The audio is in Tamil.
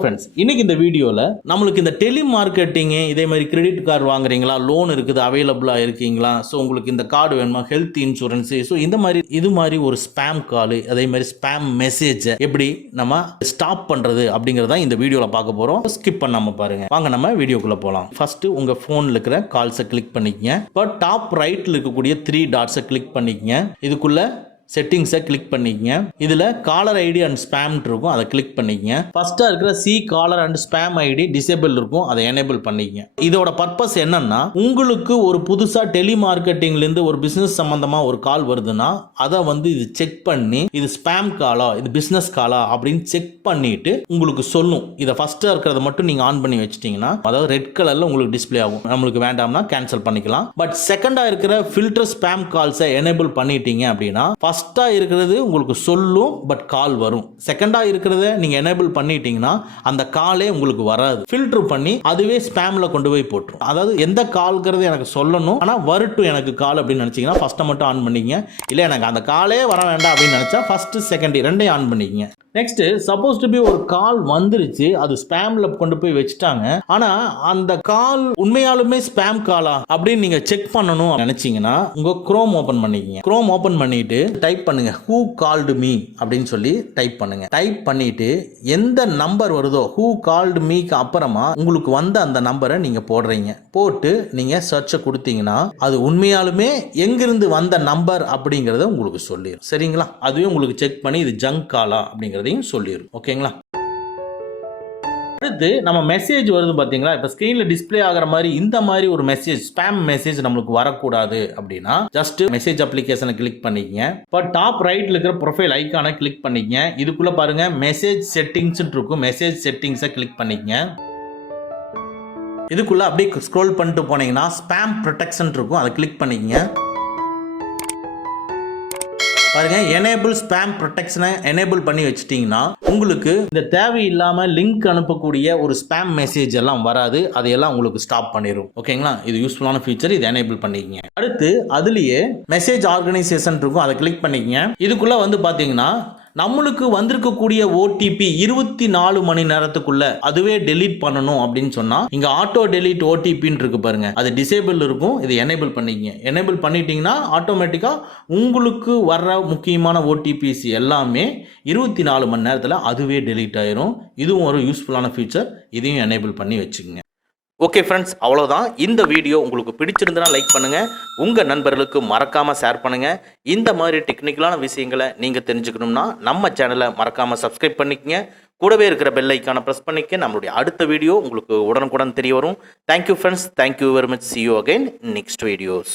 ஃப்ரெண்ட்ஸ், இன்னைக்கு இந்த வீடியோவில் நம்மளுக்கு இந்த டெலி மார்க்கெட்டிங்கு இதே மாதிரி கிரெடிட் கார்டு வாங்குறீங்களா, லோன் இருக்குது அவைலபிளாக இருக்கீங்களா, ஸோ உங்களுக்கு இந்த கார்டு வேணுமா, ஹெல்த் இன்சூரன்ஸு, ஸோ இது மாதிரி ஒரு ஸ்பேம் காலு அதே மாதிரி ஸ்பேம் மெசேஜை எப்படி நம்ம ஸ்டாப் பண்ணுறது அப்படிங்கிறத இந்த வீடியோவில் பார்க்க போகிறோம். ஸ்கிப் பண்ணாமல் பாருங்க. வாங்க நம்ம வீடியோக்குள்ளே போகலாம். ஃபர்ஸ்ட் உங்கள் ஃபோனில் இருக்கிற கால்ஸை கிளிக் பண்ணிக்கங்க. இப்போ டாப் ரைட்டில் இருக்கக்கூடிய 3 டாட்ஸை கிளிக் பண்ணிக்கங்க. இதுக்குள்ள செட்டிங்ஸை கிளிக் பண்ணிக்கங்க. இதில் காலர் ஐடி அண்ட் ஸ்பேம் இருக்கும், அதை கிளிக் பண்ணிக்கங்க. ஃபர்ஸ்ட்டாக இருக்கிற சி caller and spam ID disable இருக்கும், அதை எனேபிள் பண்ணிக்கங்க. இதோட பர்பஸ் என்னன்னா, உங்களுக்கு ஒரு புதுசாக டெலி மார்க்கெட்டிங்லேருந்து ஒரு பிஸ்னஸ் சம்மந்தமாக ஒரு கால் வருதுன்னா அதை இது செக் பண்ணி இது ஸ்பேம் காலா இது பிஸ்னஸ் காலா அப்படின்னு செக் பண்ணிட்டு உங்களுக்கு சொல்லும். இதை ஃபர்ஸ்ட்டாக இருக்கிறத மட்டும் நீங்கள் ஆன் பண்ணி வச்சிட்டிங்கன்னா, அதாவது ரெட் கலரில் உங்களுக்கு டிஸ்பிளே ஆகும். நம்மளுக்கு வேண்டாம்னா கேன்சல் பண்ணிக்கலாம். பட் செகண்டாக இருக்கிற ஃபில்டர் ஸ்பேம் கால்ஸை எனேபிள் பண்ணிட்டீங்க அப்படின்னா ஃபர்ஸ்டா இருக்கிறது உங்களுக்கு சொல்லும், பட் கால் வரும். செகண்டா இருக்கிறத நீங்க எனேபிள் பண்ணிட்டீங்கன்னா அந்த காலே உங்களுக்கு வராது. ஃபில்டர் பண்ணி அதுவே ஸ்பேம்ல கொண்டு போய் போட்டுரும். அதாவது எந்த கால்ங்கிறது எனக்கு சொல்லணும், ஆனா வரட்டும் எனக்கு கால் அப்படின்னு நினைச்சீங்கன்னா ஃபர்ஸ்ட் மட்டும் ஆன் பண்ணிக்கங்க. இல்ல எனக்கு அந்த காலே வர வேண்டாம் அப்படின்னு நினைச்சா ஃபர்ஸ்ட் செகண்ட் ரெண்டையும் ஆன் பண்ணிக்கங்க. நெக்ஸ்ட், சப்போஸ் டு பி ஒரு கால் வந்துருச்சு, அது ஸ்பேம்ல கொண்டு போய் வச்சுட்டாங்க, ஆனா அந்த கால் உண்மையாலுமே ஸ்பேம் காலா அப்படின்னு நீங்க செக் பண்ணணும் நினைச்சீங்கன்னா உங்க குரோம் ஓபன் பண்ணிக்கங்க. குரோம் ஓபன் பண்ணிட்டு டைப் பண்ணுங்க ஹூ கால்டு மீ அப்படின்னு சொல்லி டைப் பண்ணுங்க. டைப் பண்ணிட்டு எந்த நம்பர் வருதோ ஹூ கால்டு மீக்கு அப்புறமா உங்களுக்கு வந்த அந்த நம்பரை நீங்க போடுறீங்க. போட்டு நீங்க சர்ச்சை கொடுத்தீங்கன்னா அது உண்மையாலுமே எங்கிருந்து வந்த நம்பர் அப்படிங்கறத உங்களுக்கு சொல்லிடும். சரிங்களா? அதுவே உங்களுக்கு செக் பண்ணி இது ஜங்க் காலா அப்படிங்கிறது சொல்லிரும். ஓகேங்களா? அடுத்து நம்ம மெசேஜ் வருது பாத்தீங்களா, இப்ப ஸ்கிரீன்ல டிஸ்ப்ளே ஆகிற மாதிரி இந்த மாதிரி ஒரு மெசேஜ் ஸ்பேம் மெசேஜ் நம்மளுக்கு வரக்கூடாது அப்படின்னா ஜஸ்ட் மெசேஜ் அப்ளிகேஷனை கிளிக் பண்ணிக்கங்க. இப்போ டாப் ரைட்ல இருக்கிற ப்ரொஃபைல் ஐகானை கிளிக் பண்ணிக்கங்க. இதுக்குள்ள பாருங்க மெசேஜ் செட்டிங்ஸ் இருக்கும், மெசேஜ் செட்டிங்ஸை கிளிக் பண்ணிக்கங்க. இதுக்குள்ள அப்படியே ஸ்க்ரோல் பண்ணிட்டு போனீங்கன்னா ஸ்பேம் ப்ரொடெக்ஷன் இருக்கும், அதை கிளிக் பண்ணிக்கங்க. பாருங்க, எனேபிள் ஸ்பேம் ப்ரொடெக்ஷனை எனேபிள் பண்ணி வச்சிட்டீங்கன்னா உங்களுக்கு இந்த தேவையில்லாம லிங்க் அனுப்பக்கூடிய ஒரு ஸ்பேம் மெசேஜ் எல்லாம் வராது, அதையெல்லாம் உங்களுக்கு ஸ்டாப் பண்ணிடும். ஓகேங்களா? இது யூஸ்ஃபுல்லான ஃபீச்சர், இது எனேபிள் பண்ணிக்கங்க. அடுத்து அதுலயே மெசேஜ் ஆர்கனைசேஷன் இருக்கும், அதை கிளிக் பண்ணிக்கங்க. இதுக்குள்ள பாத்தீங்கன்னா நம்மளுக்கு வந்திருக்கக்கூடிய ஓடிபி 24 மணி நேரத்துக்குள்ள அதுவே டெலீட் பண்ணணும் அப்படின்னு சொன்னா இங்க ஆட்டோ டெலீட் ஓடிபின்னு இருக்கு பாருங்க, அது டிசேபிள் இருக்கும், இது எனேபிள் பண்ணிக்கங்க. எனேபிள் பண்ணிட்டீங்கன்னா ஆட்டோமேட்டிக்கா உங்களுக்கு வர்ற முக்கியமான ஓடிபிஸ் எல்லாமே 24 மணி நேரத்தில் அதுவே டெலீட் ஆயிரும். இதுவும் ஒரு யூஸ்ஃபுல்லான ஃபீச்சர், இதையும் எனேபிள் பண்ணி வச்சுக்கோங்க. ஓகே ஃப்ரெண்ட்ஸ், அவ்வளோதான். இந்த வீடியோ உங்களுக்கு பிடிச்சிருந்தனா லைக் பண்ணுங்கள், உங்கள் நண்பர்களுக்கு மறக்காமல் ஷேர் பண்ணுங்கள். இந்த மாதிரி டெக்னிக்கலான விஷயங்களை நீங்கள் தெரிஞ்சுக்கணும்னா நம்ம சேனலை மறக்காமல் சப்ஸ்கிரைப் பண்ணிக்கங்க. கூடவே இருக்கிற பெல் ஐக்கானை ப்ரெஸ் பண்ணிக்க. நம்மளுடைய அடுத்த வீடியோ உங்களுக்கு உடனுக்குடன் தெரிய வரும். Thank you friends, thank you very much. see you again next videos.